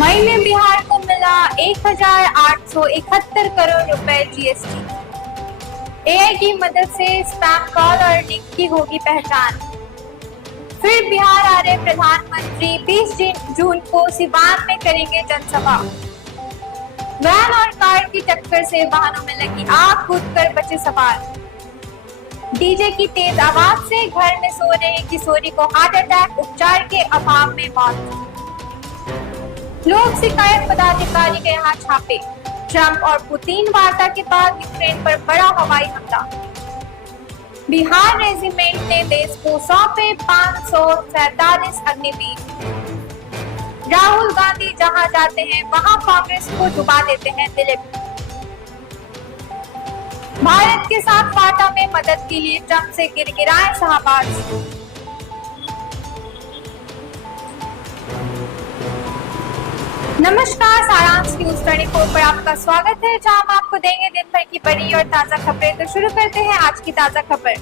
मई में बिहार को मिला 1,871 करोड़ रुपए जीएसटी। एआई की मदद से स्पैम कॉल और लिंक की होगी पहचान। फिर बिहार आ रहे प्रधानमंत्री 20 जून को सिवान में करेंगे जनसभा। वैन और कार की टक्कर से वाहनों में लगी आग, कूदकर बचे सवार। डीजे की तेज आवाज से घर में सो रहे किशोरी को हार्ट अटैक, उपचार के अभाव में मौत। लोक शिकायत पदाधिकारी के यहाँ छापे। ट्रंप और पुतिन वार्ता के बाद यूक्रेन पर बड़ा हवाई हमला। बिहार रेजिमेंट ने देश को सौंपे 547 अग्निवीर। राहुल गांधी जहां जाते हैं वहां कांग्रेस को डुबा देते हैं दिलीप। भारत के साथ वार्ता में मदद के लिए ट्रंप से गिड़गिड़ाए शाहबाज। नमस्कार, सारांश न्यूज 24 पर आपका स्वागत है, जहां हम आपको देंगे दिन भर की बड़ी और ताजा खबरें। तो शुरू करते हैं आज की ताजा खबर।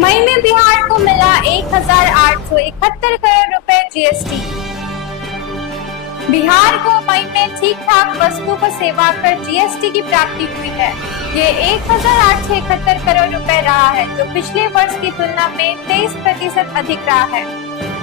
मई में बिहार को मिला 1,871 करोड़ रुपए जीएसटी। बिहार को मई में ठीक ठाक वस्तु व सेवा कर जीएसटी की प्राप्ति हुई है। ये 1,871 करोड़ रुपए रहा है, जो पिछले वर्ष की तुलना में 23% अधिक रहा है।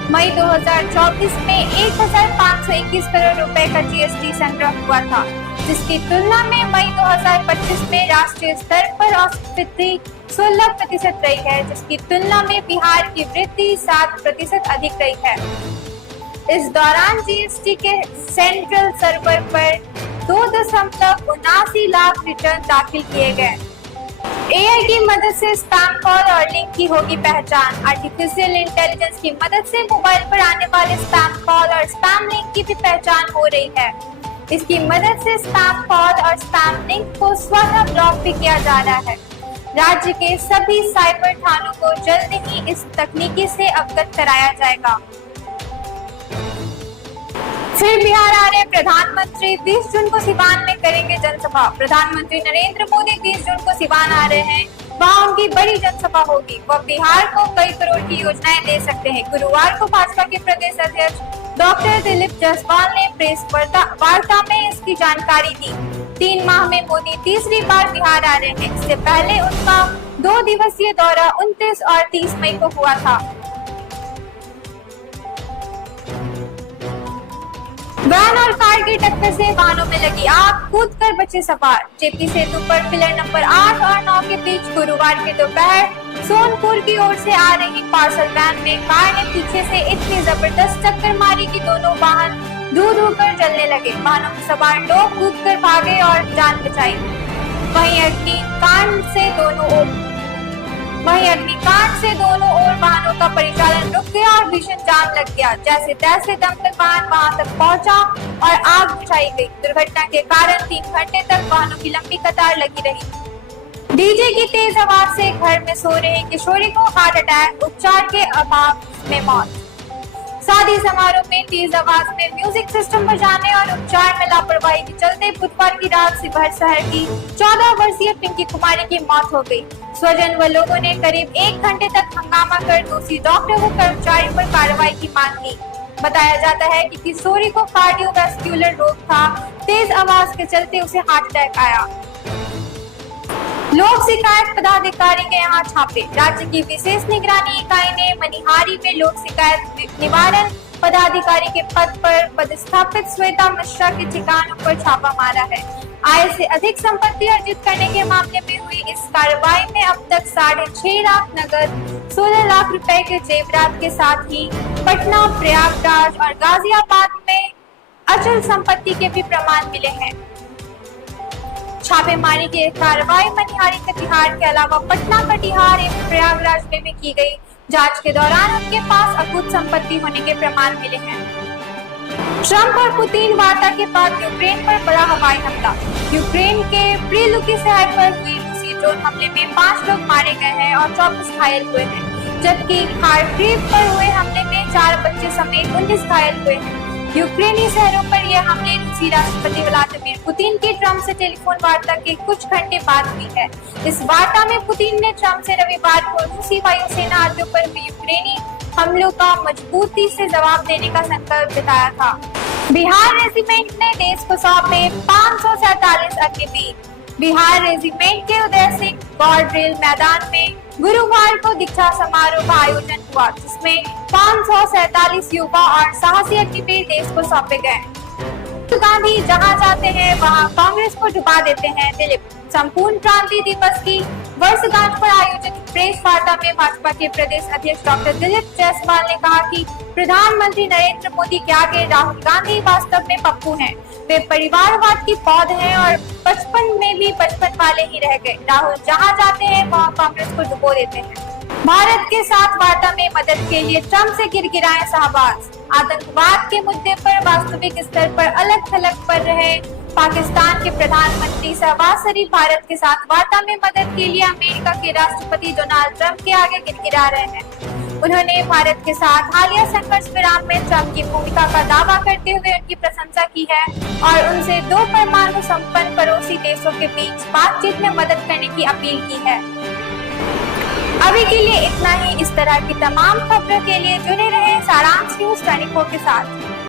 मई 2024 में 1,521 करोड़ रुपए का जीएसटी संग्रह हुआ था, जिसकी तुलना में मई 2025 में राष्ट्रीय स्तर पर औसत वृद्धि 16% रही है, जिसकी तुलना में बिहार की वृद्धि 7% अधिक रही है। इस दौरान जीएसटी के सेंट्रल सर्वर पर 2.79 लाख रिटर्न दाखिल किए गए। एआई की मदद से स्पैम कॉल और लिंक की होगी पहचान। आर्टिफिशियल इंटेलिजेंस की मदद से मोबाइल पर आने वाले स्पैम कॉल और स्पैम लिंक की भी पहचान हो रही है। इसकी मदद से स्पैम कॉल और स्पैम लिंक को स्वतः ब्लॉक भी किया जा रहा है। राज्य के सभी साइबर थानों को जल्द ही इस तकनीकी से अवगत कराया जाएगा। फिर बिहार आ रहे प्रधानमंत्री 20 जून को सिवान में करेंगे जनसभा। प्रधानमंत्री नरेंद्र मोदी 20 जून को सिवान आ रहे हैं, वहां उनकी बड़ी जनसभा होगी। वह बिहार को कई करोड़ की योजनाएं दे सकते हैं। गुरुवार को भाजपा के प्रदेश अध्यक्ष डॉक्टर दिलीप जायसवाल ने प्रेस वार्ता में इसकी जानकारी दी। 3 माह में मोदी तीसरी बार बिहार आ रहे हैं। इससे पहले उनका 2 दिवसीय दौरा 29 और 30 मई को हुआ था। वैन और कार की टक्कर से वाहनों में लगी आग, कूदकर बचे सवार। जेपी सेतु पर पिलर नंबर 8 और 9 के बीच गुरुवार के दोपहर सोनपुर की ओर से आ रही पार्सल वैन में कार ने पीछे से इतनी जबरदस्त टक्कर मारी कि दोनों वाहन धू धू कर जलने लगे। वाहनों में सवार लोग कूदकर भागे और जान बचाई। वहीं अग्निकांड से दोनों ओर वाहनों का परिचालन रुक गया और भीषण जाम लग गया। जैसे तैसे दमकल वाहन वहां तक पहुंचा और आग बुझाई गई। दुर्घटना के कारण 3 घंटे तक वाहनों की लंबी कतार लगी रही। डीजे की तेज आवाज से घर में सो रहे किशोरी को हार्ट अटैक, उपचार के अभाव में मौत। शादी समारोह में तेज आवाज में म्यूजिक सिस्टम बजाने और उपचार में लापरवाही के चलते बुधवार की रात शिवहर शहर की 14 वर्षीय पिंकी कुमारी की मौत हो गई। स्वजन व लोगों ने करीब 1 घंटे तक हंगामा कर दोषी डॉक्टर व कर्मचारियों पर कार्रवाई की मांग की। बताया जाता है कि किशोरी को कार्डियोवैस्कुलर रोग था। तेज आवाज के चलते उसे हार्ट अटैक आया। लोक शिकायत पदाधिकारी के यहाँ छापे। राज्य की विशेष निगरानी इकाई ने मनिहारी में लोक शिकायत निवारण पदाधिकारी के पद पर पदस्थापित श्वेता मिश्रा के ठिकानों पर छापा मारा है। आय से अधिक संपत्ति अर्जित करने के मामले में हुई इस कार्रवाई में अब तक 6.5 लाख नगद, 16 लाख रुपए के जेवरात के साथ ही पटना, प्रयागराज और गाजियाबाद में अचल संपत्ति के भी प्रमाण मिले हैं। छापेमारी की कार्रवाई मनिहारी कटिहार के अलावा पटना, कटिहार एवं प्रयागराज में भी की गई। जांच के दौरान उनके पास अकुत संपत्ति होने के प्रमाण मिले हैं। ट्रंप और पुतिन वार्ता के बाद यूक्रेन पर बड़ा हवाई हमला। यूक्रेन के प्रिलुकी शहर पर हुई रूसी ड्रोन हमले में 5 लोग मारे गए हैं और 24 घायल हुए हैं, जबकि खार्किव पर हुए हमले में 4 बच्चे समेत 19 घायल हुए हैं। यूक्रेनी शहरों पर यह हमले रूसी राष्ट्रपति व्लादिमीर पुतिन की ट्रंप से टेलीफोन वार्ता के कुछ घंटे बाद हुई है। इस वार्ता में पुतिन ने ट्रंप से रविवार को रूसी वायुसेना अड्डों पर हुई यूक्रेनी हमलों का मजबूती से जवाब देने का संकल्प जताया था। बिहार रेजिमेंट ने देश को सौंपे 547 अग्निवीर। बिहार रेजिमेंट के उदय सिंह गौर ड्रिल मैदान में गुरुवार को दीक्षा समारोह का आयोजन हुआ, जिसमें 547 युवा और साहसी अग्निवीर देश को सौंपे गए। गांधी जहां जाते हैं वहां कांग्रेस को डुबा देते हैं दिलीप। संपूर्ण क्रांति दिवस की वर्षगांठ पर आयोजित प्रेस वार्ता में भाजपा के प्रदेश अध्यक्ष डॉक्टर दिलीप जायसवाल ने कहा कि प्रधानमंत्री नरेंद्र मोदी के आगे राहुल गांधी वास्तव में पप्पू हैं। वे परिवारवाद की पौध हैं और बचपन में भी बचपन वाले ही रह गए। राहुल जहां जाते हैं वहां कांग्रेस को डुबो देते हैं। भारत के साथ वार्ता में मदद के लिए ट्रंप से गिड़गिड़ाए शाहबाज। आतंकवाद के मुद्दे पर वास्तविक स्तर पर अलग थलग पड़ रहे पाकिस्तान के प्रधानमंत्री शहबाज शरीफ भारत के साथ वार्ता में मदद के लिए अमेरिका के राष्ट्रपति डोनाल्ड ट्रंप के आगे गिड़गिड़ा रहे हैं। उन्होंने भारत के साथ हालिया संघर्ष विराम में ट्रंप की भूमिका का दावा करते हुए उनकी प्रशंसा की है और उनसे 2 परमाणु संपन्न पड़ोसी देशों के बीच बातचीत में मदद करने की अपील की है। अभी के लिए इतना ही। इस तरह की तमाम खबरों के लिए जुड़े रहें सारांश न्यूज़ 24 के साथ।